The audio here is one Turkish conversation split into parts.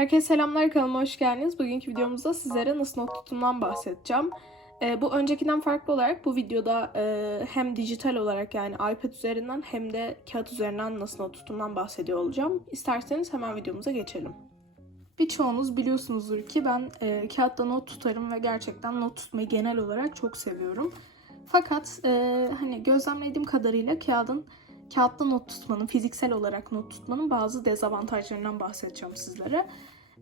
Herkese selamlar kanalıma hoş geldiniz. Bugünkü videomuzda sizlere nasıl not tutumdan bahsedeceğim. Ee, bu öncekinden farklı olarak bu videoda e, hem dijital olarak yani iPad üzerinden hem de kağıt üzerinden nasıl not tutumdan bahsediyor olacağım. İsterseniz hemen videomuza geçelim. Birçoğunuz biliyorsunuzdur ki ben e, kağıtta not tutarım ve gerçekten not tutmayı genel olarak çok seviyorum. Fakat e, hani gözlemlediğim kadarıyla kağıdın kağıtta not tutmanın, fiziksel olarak not tutmanın bazı dezavantajlarından bahsedeceğim sizlere.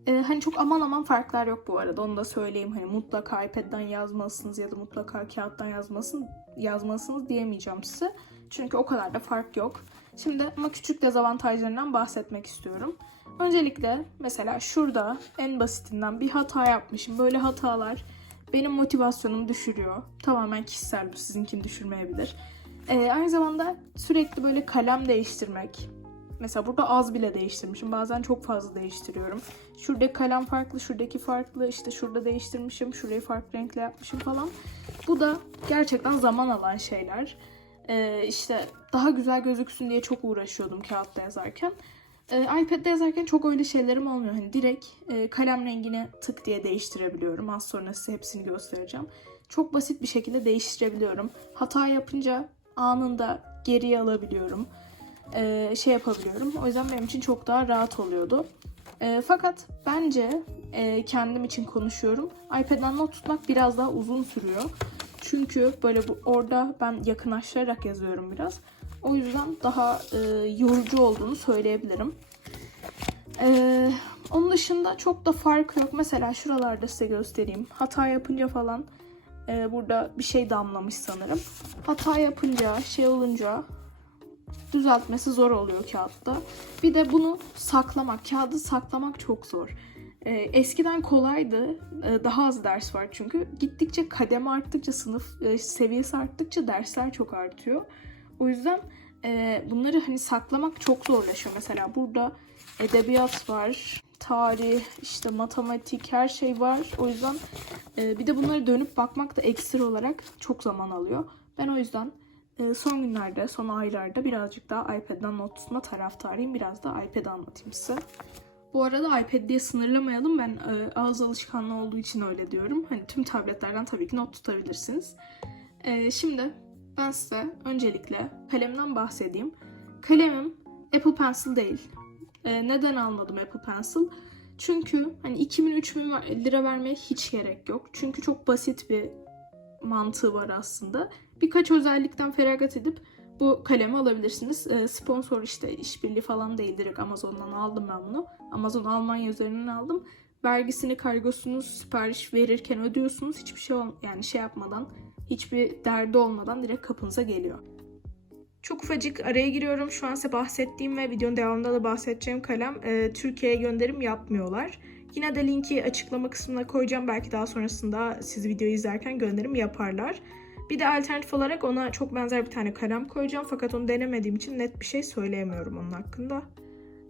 Ee, hani çok aman aman farklar yok bu arada onu da söyleyeyim. Hani mutlaka iPad'den yazmalısınız ya da mutlaka kağıttan yazmalısınız, yazmalısınız diyemeyeceğim size. Çünkü o kadar da fark yok. Şimdi ama küçük dezavantajlarından bahsetmek istiyorum. Öncelikle mesela şurada en basitinden bir hata yapmışım. Böyle hatalar benim motivasyonumu düşürüyor. Tamamen kişisel bu sizinkini düşürmeyebilir. Ee, aynı zamanda sürekli böyle kalem değiştirmek. Mesela burada az bile değiştirmişim. Bazen çok fazla değiştiriyorum. Şuradaki kalem farklı, şuradaki farklı. işte şurada değiştirmişim, şurayı farklı renkle yapmışım falan. Bu da gerçekten zaman alan şeyler. Ee, işte daha güzel gözüksün diye çok uğraşıyordum kağıtta yazarken. Ee, iPad'de yazarken çok öyle şeylerim olmuyor. Hani direkt e, kalem rengini tık diye değiştirebiliyorum. Az sonra size hepsini göstereceğim. Çok basit bir şekilde değiştirebiliyorum. Hata yapınca anında geriye alabiliyorum. Ee, şey yapabiliyorum. O yüzden benim için çok daha rahat oluyordu. Ee, fakat bence e, kendim için konuşuyorum. iPad'den not tutmak biraz daha uzun sürüyor. Çünkü böyle bu orada ben yakınlaştırarak yazıyorum biraz. O yüzden daha e, yorucu olduğunu söyleyebilirim. Ee, onun dışında çok da fark yok. Mesela şuralarda size göstereyim. Hata yapınca falan e, burada bir şey damlamış sanırım. Hata yapınca, şey olunca düzeltmesi zor oluyor kağıtta. Bir de bunu saklamak, kağıdı saklamak çok zor. Ee, eskiden kolaydı. Ee, daha az ders var çünkü. Gittikçe kademe arttıkça, sınıf e, seviyesi arttıkça dersler çok artıyor. O yüzden e, bunları hani saklamak çok zorlaşıyor. Mesela burada edebiyat var, tarih, işte matematik her şey var. O yüzden e, bir de bunları dönüp bakmak da ekstra olarak çok zaman alıyor. Ben o yüzden son günlerde, son aylarda birazcık daha iPad'den not tutma taraftarıyım. Biraz da iPad anlatayım size. Bu arada iPad diye sınırlamayalım. Ben e, ağız alışkanlığı olduğu için öyle diyorum. Hani tüm tabletlerden tabii ki not tutabilirsiniz. E, şimdi ben size öncelikle kalemden bahsedeyim. Kalemim Apple Pencil değil. E, neden almadım Apple Pencil? Çünkü hani 2000-3000 lira vermeye hiç gerek yok. Çünkü çok basit bir mantığı var aslında. Birkaç özellikten feragat edip bu kalemi alabilirsiniz. E, sponsor işte işbirliği falan değil. Direkt Amazon'dan aldım ben bunu. Amazon Almanya üzerinden aldım. Vergisini, kargosunu sipariş verirken ödüyorsunuz. Hiçbir şey yani şey yapmadan, hiçbir derdi olmadan direkt kapınıza geliyor. Çok ufacık araya giriyorum. Şu an size bahsettiğim ve videonun devamında da bahsedeceğim kalem e, Türkiye'ye gönderim yapmıyorlar. Yine de linki açıklama kısmına koyacağım. Belki daha sonrasında siz videoyu izlerken gönderim yaparlar. Bir de alternatif olarak ona çok benzer bir tane kalem koyacağım. Fakat onu denemediğim için net bir şey söyleyemiyorum onun hakkında.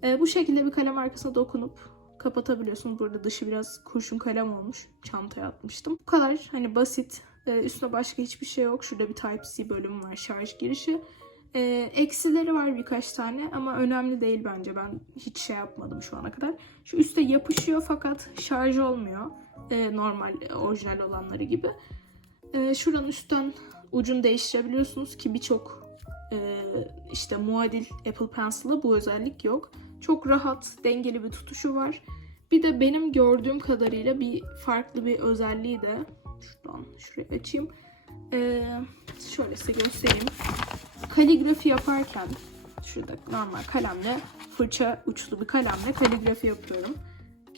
E, bu şekilde bir kalem arkasına dokunup kapatabiliyorsunuz. Burada dışı biraz kurşun kalem olmuş. Çantaya atmıştım. Bu kadar hani basit. E, üstüne başka hiçbir şey yok. Şurada bir Type-C bölümü var. Şarj girişi. E, eksileri var birkaç tane ama önemli değil bence. Ben hiç şey yapmadım şu ana kadar. Şu üstte yapışıyor fakat şarj olmuyor. E, normal orijinal olanları gibi. E, şuranın üstten ucunu değiştirebiliyorsunuz ki birçok e, işte muadil Apple Pencil'da bu özellik yok. Çok rahat, dengeli bir tutuşu var. Bir de benim gördüğüm kadarıyla bir farklı bir özelliği de şuradan şuraya açayım. E, şöyle size göstereyim. Kaligrafi yaparken şurada normal kalemle fırça uçlu bir kalemle kaligrafi yapıyorum.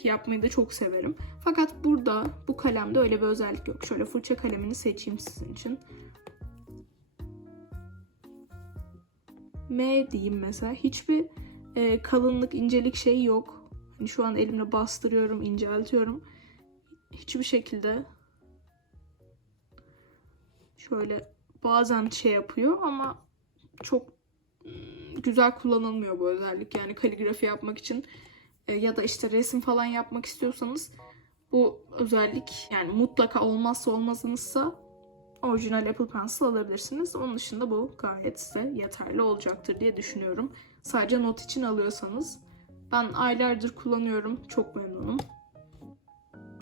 Yapmayı da çok severim. Fakat burada bu kalemde öyle bir özellik yok. Şöyle fırça kalemini seçeyim sizin için. M diyeyim mesela. Hiçbir e, kalınlık, incelik şey yok. Hani şu an elimle bastırıyorum, inceltiyorum. Hiçbir şekilde şöyle bazen şey yapıyor ama çok mm, güzel kullanılmıyor bu özellik. Yani kaligrafi yapmak için ya da işte resim falan yapmak istiyorsanız bu özellik yani mutlaka olmazsa olmazınızsa orijinal Apple Pencil alabilirsiniz. Onun dışında bu gayet size yeterli olacaktır diye düşünüyorum. Sadece not için alıyorsanız Ben aylardır kullanıyorum. Çok memnunum.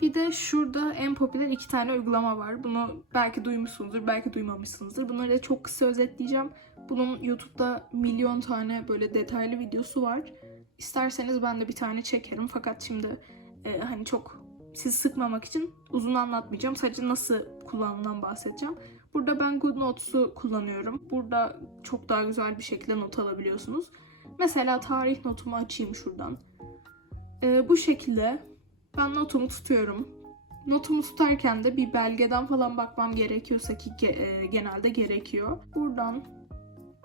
Bir de şurada en popüler iki tane uygulama var. Bunu belki duymuşsunuzdur, belki duymamışsınızdır. Bunları da çok kısa özetleyeceğim. Bunun YouTube'da milyon tane böyle detaylı videosu var. İsterseniz ben de bir tane çekerim. Fakat şimdi e, hani çok sizi sıkmamak için uzun anlatmayacağım. Sadece nasıl kullanımından bahsedeceğim. Burada ben GoodNotes'u kullanıyorum. Burada çok daha güzel bir şekilde not alabiliyorsunuz. Mesela tarih notumu açayım şuradan. E, bu şekilde ben notumu tutuyorum. Notumu tutarken de bir belgeden falan bakmam gerekiyorsa ki e, genelde gerekiyor. Buradan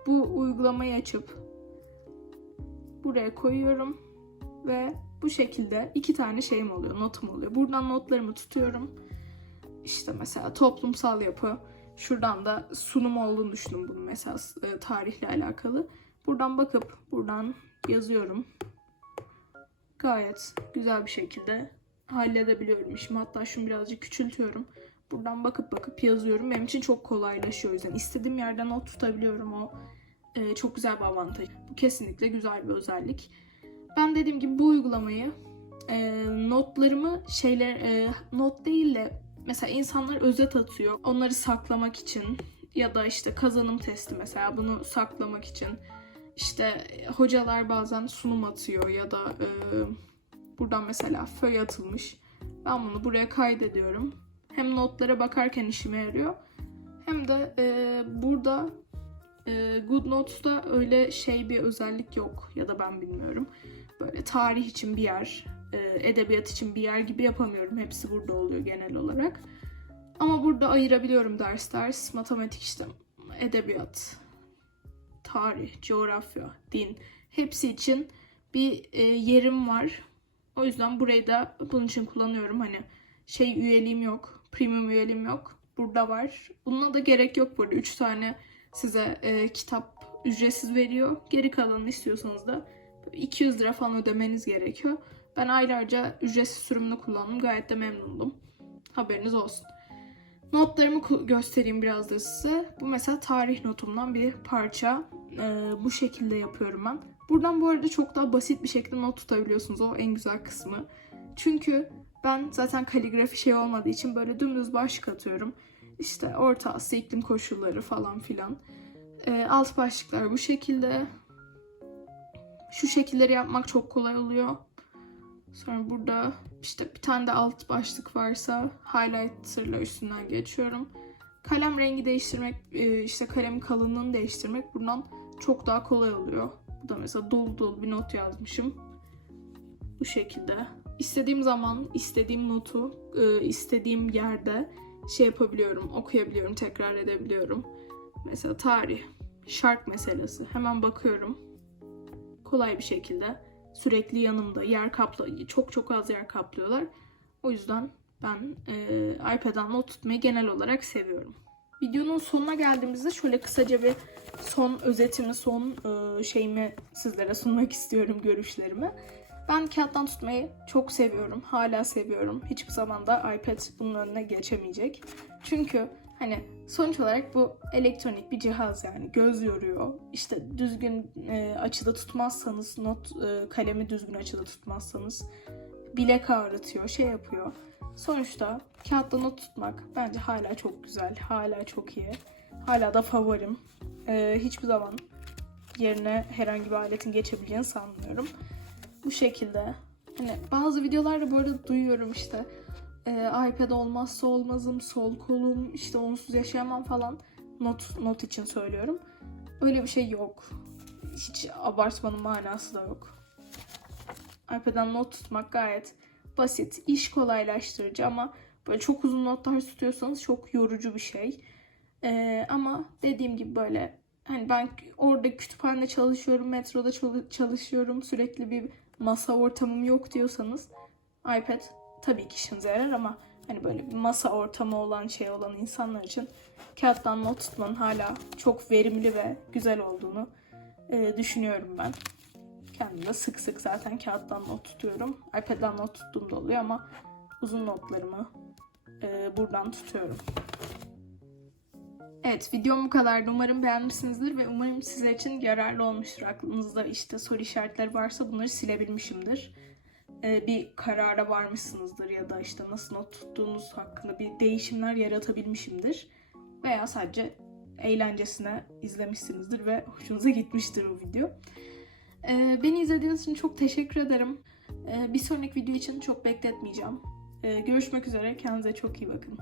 bu uygulamayı açıp buraya koyuyorum ve bu şekilde iki tane şeyim oluyor, notum oluyor. Buradan notlarımı tutuyorum. İşte mesela toplumsal yapı. Şuradan da sunum olduğunu düşünün bunun mesela e, tarihle alakalı. Buradan bakıp buradan yazıyorum. Gayet güzel bir şekilde halledebiliyorum işimi. Hatta şunu birazcık küçültüyorum. Buradan bakıp bakıp yazıyorum. Benim için çok kolaylaşıyor o yüzden. istediğim yerden not tutabiliyorum. O e, çok güzel bir avantaj. Bu kesinlikle güzel bir özellik. Ben dediğim gibi bu uygulamayı e, notlarımı şeyler e, not değil de mesela insanlar özet atıyor. Onları saklamak için ya da işte kazanım testi mesela bunu saklamak için işte hocalar bazen sunum atıyor ya da e, buradan mesela föy atılmış. Ben bunu buraya kaydediyorum. Hem notlara bakarken işime yarıyor. Hem de e, burada e, GoodNotes'ta öyle şey bir özellik yok ya da ben bilmiyorum. Böyle tarih için bir yer, e, edebiyat için bir yer gibi yapamıyorum. Hepsi burada oluyor genel olarak. Ama burada ayırabiliyorum ders ders, matematik işte, edebiyat, tarih, coğrafya, din hepsi için bir e, yerim var. O yüzden burayı da bunun için kullanıyorum. Hani şey üyeliğim yok, premium üyeliğim yok. Burada var. Bununla da gerek yok burada. 3 tane size e, kitap ücretsiz veriyor. Geri kalanını istiyorsanız da 200 lira falan ödemeniz gerekiyor. Ben aylarca ücretsiz sürümünü kullandım. Gayet de memnundum. Haberiniz olsun. Notlarımı göstereyim biraz da size. Bu mesela tarih notumdan bir parça. Ee, bu şekilde yapıyorum ben. Buradan bu arada çok daha basit bir şekilde not tutabiliyorsunuz. O en güzel kısmı. Çünkü ben zaten kaligrafi şey olmadığı için böyle dümdüz başlık atıyorum. İşte Orta Asya iklim koşulları falan filan. Ee, alt başlıklar bu şekilde. Şu şekilleri yapmak çok kolay oluyor. Sonra burada işte bir tane de alt başlık varsa highlighter'la üstünden geçiyorum. Kalem rengi değiştirmek, e, işte kalemin kalınlığını değiştirmek buradan çok daha kolay oluyor. Bu da mesela dolu dolu bir not yazmışım. Bu şekilde. İstediğim zaman istediğim notu e, istediğim yerde şey yapabiliyorum, okuyabiliyorum, tekrar edebiliyorum. Mesela tarih, şark meselesi. Hemen bakıyorum. Kolay bir şekilde sürekli yanımda yer kapla çok çok az yer kaplıyorlar. O yüzden ben e, iPad'dan not tutmayı genel olarak seviyorum. Videonun sonuna geldiğimizde şöyle kısaca bir son özetimi, son e, şeyimi sizlere sunmak istiyorum, görüşlerimi. Ben kağıttan tutmayı çok seviyorum. Hala seviyorum. Hiçbir zaman da iPad bunun önüne geçemeyecek. Çünkü hani sonuç olarak bu elektronik bir cihaz yani göz yoruyor. İşte düzgün e, açıda tutmazsanız not e, kalemi düzgün açıda tutmazsanız bilek ağrıtıyor, şey yapıyor. Sonuçta kağıtta not tutmak bence hala çok güzel, hala çok iyi. Hala da favorim. E, hiçbir zaman yerine herhangi bir aletin geçebileceğini sanmıyorum. Bu şekilde. Hani bazı videolarda bu arada duyuyorum işte e, iPad olmazsa olmazım, sol kolum, işte onsuz yaşayamam falan. Not not için söylüyorum. Öyle bir şey yok. Hiç abartmanın manası da yok. iPad'den not tutmak gayet basit, iş kolaylaştırıcı ama böyle çok uzun notlar tutuyorsanız çok yorucu bir şey. E, ama dediğim gibi böyle hani ben orada kütüphanede çalışıyorum, metroda çalı- çalışıyorum, sürekli bir masa ortamım yok diyorsanız iPad tabii ki işinize yarar ama hani böyle bir masa ortamı olan şey olan insanlar için kağıttan not tutmanın hala çok verimli ve güzel olduğunu e, düşünüyorum ben. Kendim de sık sık zaten kağıttan not tutuyorum. iPad'den not tuttuğum da oluyor ama uzun notlarımı e, buradan tutuyorum. Evet videom bu kadar. Umarım beğenmişsinizdir ve umarım sizler için yararlı olmuştur. Aklınızda işte soru işaretleri varsa bunları silebilmişimdir. Ee, bir karara varmışsınızdır ya da işte nasıl not tuttuğunuz hakkında bir değişimler yaratabilmişimdir. Veya sadece eğlencesine izlemişsinizdir ve hoşunuza gitmiştir o video. Ee, beni izlediğiniz için çok teşekkür ederim. Ee, bir sonraki video için çok bekletmeyeceğim. Ee, görüşmek üzere. Kendinize çok iyi bakın.